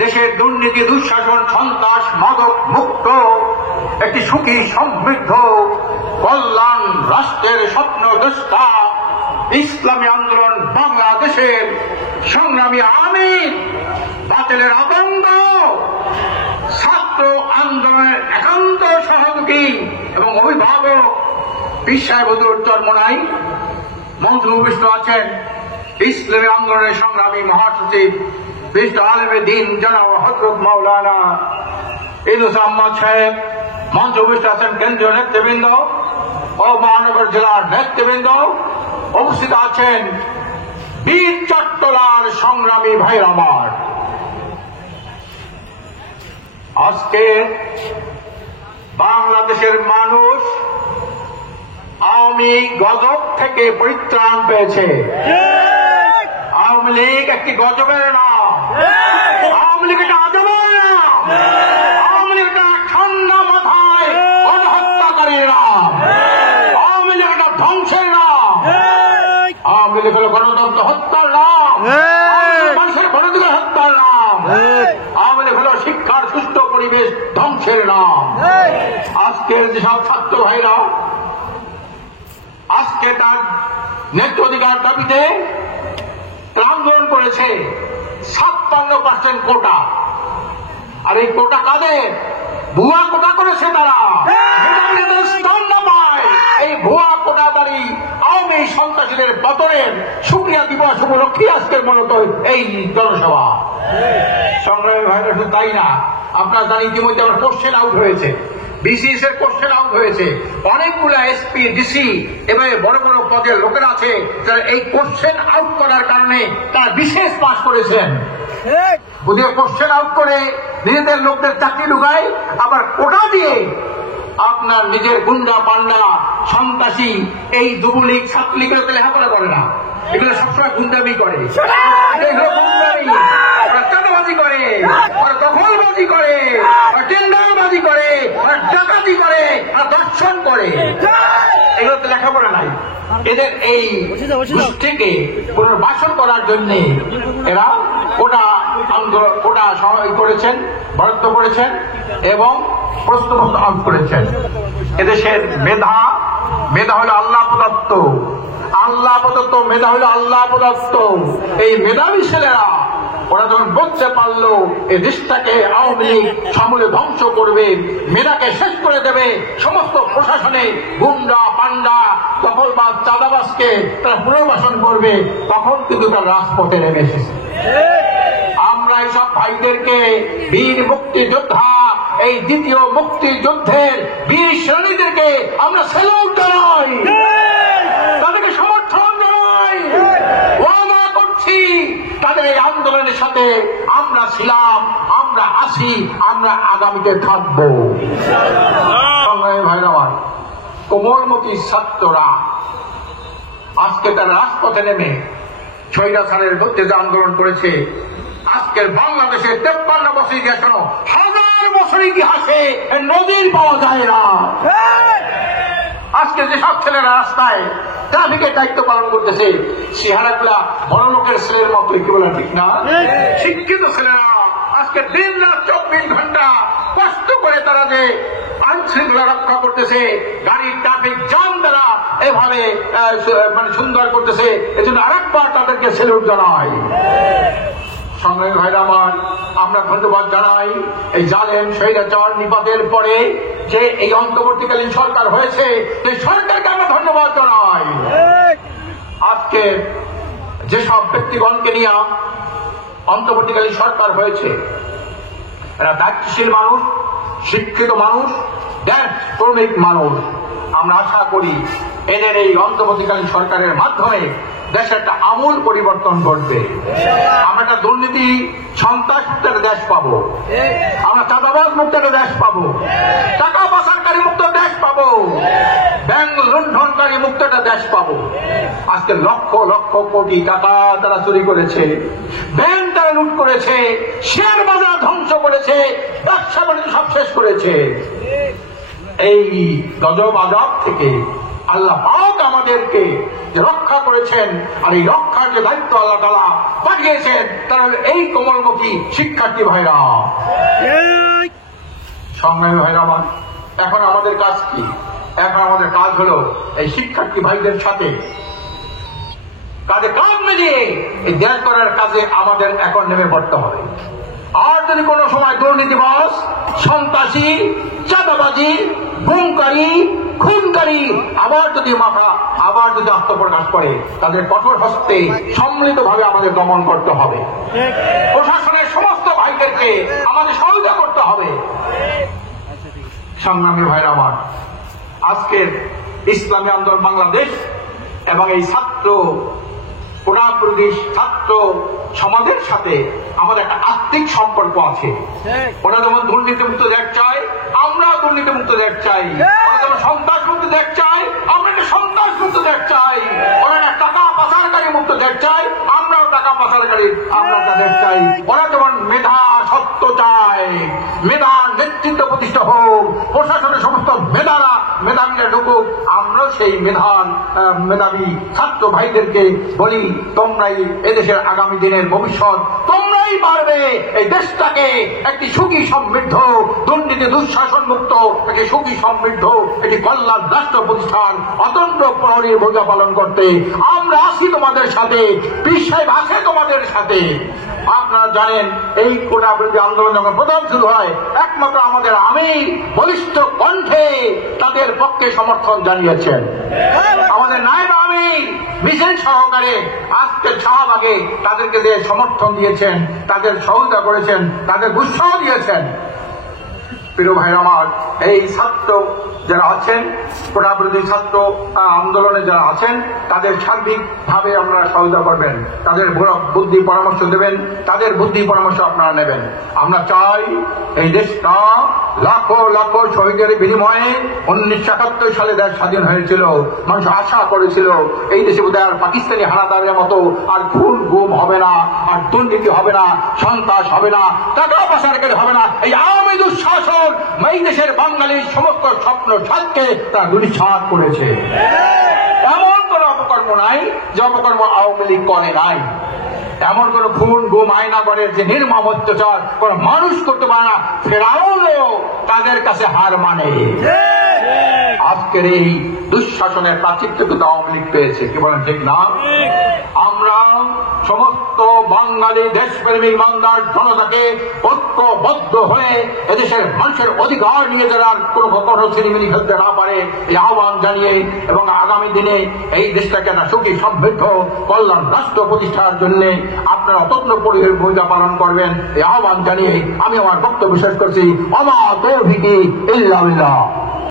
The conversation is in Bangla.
দেশের দুর্নীতি, দুঃশাসন, সন্ত্রাস, মাদক মুক্ত একটি সুখী সমৃদ্ধ কল্যাণ রাষ্ট্রের স্বপ্নদ্রষ্টা ইসলামী আন্দোলন বাংলাদেশের সংগ্রামী আমির, বাতিলের আতঙ্ক, ছাত্র আন্দোলনের একান্ত সহযোগী এবং অভিভাবক পীর সাহেব হুজুর চরমোনাই মঞ্চে উপবিষ্ট আছেন। ইসলামী আন্দোলনের সংগ্রামী মহাসচিব বিশিষ্ট আলেমে দিন জনাব হযরত মাওলানা ইউনূস আহমদ সাহেব মঞ্চে উপবিষ্ট আছেন। কেন্দ্রীয় নেতৃবৃন্দ ও মহানগর জেলার নেতৃবৃন্দ উপস্থিত আছেন। বীর চট্টলার সংগ্রামী ভাই আমার, আজকে বাংলাদেশের মানুষ আওয়ামী গজব থেকে পরিত্রাণ পেয়েছে। আওয়ামী লীগ একটি গজবের নাম, আওয়ামী লীগ একটা আজবের নাম, আওয়ামী লীগ একটা ঠান্ডা মাথায় গণহত্যাকারীর নাম, আওয়ামী লীগ একটা ধ্বংসের নাম, আওয়ামী লীগ হল গণতন্ত্র হত্যার নাম, মানুষের ভোটাধিকার হত্যার নাম, আওয়ামী লীগ হল শিক্ষার সুষ্ঠু পরিবেশ ধ্বংসের নাম। আজকের যেসব ছাত্র ভাইরা আজকে তার ন্যায্য অধিকার দাবিতে আন্দোলন করেছে, 56% কোটা। আর এই কোটা কাদের? ভুয়া কোটা করেছে তারা, এই ভুয়া কোটাদারি আওয়ামী সন্ত্রাসীদের পতনের সুক্রিয়া দিবস উপলক্ষে আজকের মূলত এই জনসভা। সংগ্রামী ভাইরা, শুধু তাই না, আপনারা জানি ইতিমধ্যে আমার কোশ্চেন আউট হয়েছে, বিসিএস এর কোশ্চেন আউট হয়েছে। অনেকগুলো এসপি, ডিসি এবারে বড় বড় পদের লোকেরা আছে যারা এই কোশ্চেন আউট করার কারণে তারা বিশেষ পাস করেছেন। বুঝে কোশ্চেন আউট করে নিজেদের লোকদের চাকরি ঢুকায়, আবার কোটা দিয়ে আপনার নিজের গুন্ডা পান্ডা সন্ত্রাসী এই যুবলীগ ছাত্রলীগের লেখাপড়া করে না, এগুলো সবসময় গুন্ডামি করে, চাঁদাবাজি করে, দখলবাজি করে, টেন্ডারবাজি করে, ডাকাতি করে, দর্শন করে, এগুলোতে লেখাপড়া নাই। এদের এই গোষ্ঠীকে পুনর্বাসন করার জন্য এরা কোটা আন্দোলন, কোটা করেছেন, বরাদ্দ করেছেন এবং প্রশ্নপত্র আউট করেছেন। এদেশের মেধা হলো আল্লাহ প্রদত্ত, আল্লাহ প্রদত্ত মেধা হলো আল্লাহ প্রদত্ত। এই মেধাবী ছেলেরা ওরা যখন বলতে পারলো এই দেশটাকে আওয়ামী লীগ সমূলে ধ্বংস করবে, মেধাকে শেষ করে দেবে, সমস্ত প্রশাসনে গুন্ডা পান্ডা দখলবাজ চাঁদাবাজকে তারা পুনর্বাসন করবে, তখন কিন্তু তারা রাজপথে নেমে এসেছে। আমরা এইসব ভাইদেরকে বীর মুক্তিযোদ্ধা, এই দ্বিতীয় মুক্তিযুদ্ধের বীর সেনানীদেরকে আমরা স্যালুট জানাই, তাদেরকে সমর্থন জানাই, ওয়াদা করছি তাদের এই আন্দোলনের সাথে আমরা ছিলাম, আমরা আছি, আমরা আগামীতে থাকবো। ভাইরা আমার, কোমলমতি ছাত্ররা আজকে তারা রাজপথে নেমে স্বৈরাচারের বিরুদ্ধে যে আন্দোলন করেছে, আজকের বাংলাদেশের 53 বছর ইতিহাস, 1000 বছর ইতিহাসে নদীর পাওয়া যায় না। আজকে যেসব ছেলেরা রাস্তায় ট্রাফিকের দায়িত্ব পালন করতেছে, চেহারাগুলা বড় লোকের ছেলের মতো, কি বলা ঠিক না? শিক্ষিত ছেলেরা আজকে দিন রাত 24 ঘন্টা কষ্ট করে তারা যে আইন শৃঙ্খলা রক্ষা করতেছে, গাড়ির ট্রাফিক জাম দ্বারা এভাবে মানে সুন্দর করতেছে, এজন্য আরেকবার তাদেরকে স্যালুট জানাই। সংগ্রামী ভাইরা আমার, আমরা ধন্যবাদ জানাই এই জালেম স্বৈরাচার নিপাতের পরে যে এই অন্তর্বর্তীকালীন সরকার হয়েছে, সেই সরকারকে আমরা ধন্যবাদ জানাই। আজকে যেসব ব্যক্তিগণকে নিয়ে অন্তর্বর্তীকালীন সরকার হয়েছে, এরা দায়িত্বশীল মানুষ, শিক্ষিত মানুষ, দেশ শ্রমিক মানুষ। আমরা আশা করি এদের এই অন্তর্বর্তীকালীন সরকারের মাধ্যমে দেশে একটা আমূল পরিবর্তন ঘটবে। আমরা একটা দুর্নীতি সন্ত্রাস মুক্ত একটা দেশ পাবো, আমরা চাঁদাবাজ মুক্ত একটা দেশ পাবো, টাকা পাচারকারী মুক্ত দেশ পাবো, ব্যাংক লুণ্ঠনকারী মুক্ত একটা দেশ পাবো। আজকে লক্ষ লক্ষ কোটি টাকা তারা চুরি করেছে, ব্যাংক তারা লুট করেছে, শেয়ার বাজার ধ্বংস করেছে, ব্যবসা বাণিজ্য সব শেষ করেছে। এই গজব আজাব থেকে আল্লাহ পাক আমাদেরকে যে রক্ষা করেছেন, আর এই রক্ষার যে দায়িত্ব আল্লাহ তাআলা পাঠিয়েছেন তারা হলো এই কোমলমুখী শিক্ষার্থী ভাইরা। সংগ্রামী ভাইরা আমার, এখন আমাদের কাজ কি? এখন আমাদের কাজ হলো এই শিক্ষার্থী ভাইদের সাথে কাজে কাজ মিলিয়ে এই দেশ করার কাজে আমাদের এখন নেমে পড়তে হবে। আর যদি কোনো সময় দুর্নীতিবাজ, সন্ত্রাসী, চাঁদাবাজি, গুমকারী, খুনকারী আবার যদি আত্মপ্রকাশ করে, তাদের কঠোর হস্তে সম্মিলিতভাবে আমাদের দমন করতে হবে। প্রশাসনের সমস্ত ভাইদেরকে আমাদের সহায়তা করতে হবে। সংগ্রামী ভাইরা আমার, আজকের ইসলামী আন্দোলন বাংলাদেশ এবং এই পুরাপুরি ছাত্র সমাজের সাথে আমাদের একটা আত্মিক সম্পর্ক আছে। ওরা যেমন দুর্নীতিমুক্ত দেশ চাই, আমরা দুর্নীতিমুক্ত দেশ চাই। ওরা যেমন সন্ত্রাসমুক্ত দেশ চাই, আমরা একটা সন্ত্রাসমুক্ত দেশ চাই। ওরা একটা টাকা পাচারকারী মুক্ত দেশ চাই, আমরাও টাকা পাচারকারী দেশ চাই। ওরা যেমন মেধা সত্য চায়, মেধার নেতৃত্ব প্রতিষ্ঠা হোক, প্রশাসনের সমস্ত মেধাবীরা ঢুকুক, আমরাও সেই মেধাবী ছাত্র ভাইদেরকে বলি, তোমরাই এদেশের আগামী দিনের ভবিষ্যৎ, তোমরাই পারবে এই দেশটাকে একটি সুখী সমৃদ্ধ, দুর্নীতি দুঃশাসন মুক্ত একটি সুখী সমৃদ্ধ একটি কল্যাণ রাষ্ট্র প্রতিষ্ঠান, অতন্ত্র প্রহরীর ভূমিকা পালন করতে। আমরা আছি তোমাদের সাথে, পীর সাহেব আছে তোমাদের সাথে। আপনারা জানেন, এই কোটা বিরোধী আন্দোলন যখন প্রথম শুরু হয়, একমাত্র আমাদের আমির বলিষ্ঠ কণ্ঠে তাদের পক্ষে সমর্থন জানিয়েছেন। আমাদের নায়েব আমির বিশেষ সহকারে আজকে শাহবাগে তাদেরকে দিয়ে সমর্থন দিয়েছেন, তাদের সহায়তা করেছেন, তাদের উৎসাহ দিয়েছেন। প্রিয় ভাইরা আমার, এই ছাত্র যারা আছেন, কোটা বিরোধী ছাত্র আন্দোলনে যারা আছেন, তাদের সার্বিকভাবে আপনারা সহায়তা করবেন, তাদের বুদ্ধি পরামর্শ দেবেন, তাদের বুদ্ধি পরামর্শ আপনারা নেবেন। আমরা চাই এই দেশটা লাখো লাখো শহীদের বিনিময়ে 1971 সালে দেশ স্বাধীন হয়েছিল। মানুষ আশা করেছিল এই দেশে বোধহয় আর পাকিস্তানি হানাদারের মতো আর খুন গুম হবে না, আর দুর্নীতি হবে না, সন্ত্রাস হবে না, টাকা পাচারকারী হবে না। এই আওয়ামী দুঃশাসন এই দেশের বাঙালির সমস্ত স্বপ্ন সাথে তারা দুঃসাৎ করেছে। এমন কোন অপকর্ম নাই যে অপকর্ম আওয়ামী লীগ করে নাই। এমন কোন খুন গুম আয়না করে যে নির্মম অত্যাচার কোন মানুষ করতে পারে না, ফেরাউনও তাদের কাছে হার মানে। আজকের এই দুঃশাসনের প্রাচিত্য কিন্তু আওয়ামী লীগ পেয়েছে, কি বলেন ঠিক না? আমরা সমস্ত বাঙালি দেশপ্রেমী ইমানদার জনতাকে ঐক্যবদ্ধ হয়ে এদেশের মানুষের অধিকার নিয়ে যারা কোনো ছিনিমিনি খেলতে না পারে এই আহ্বান জানিয়ে, এবং আগামী দিনে এই দেশটাকে একটা সুখী সমৃদ্ধ কল্যাণ রাষ্ট্র প্রতিষ্ঠার জন্য আপনারা অতন্ত্র পরিবারের ভূমিকা পালন করবেন এই আহ্বান জানিয়ে আমি আমার বক্তব্য শেষ করছি। আমা তৌফিকি ইল্লা বিল্লাহ।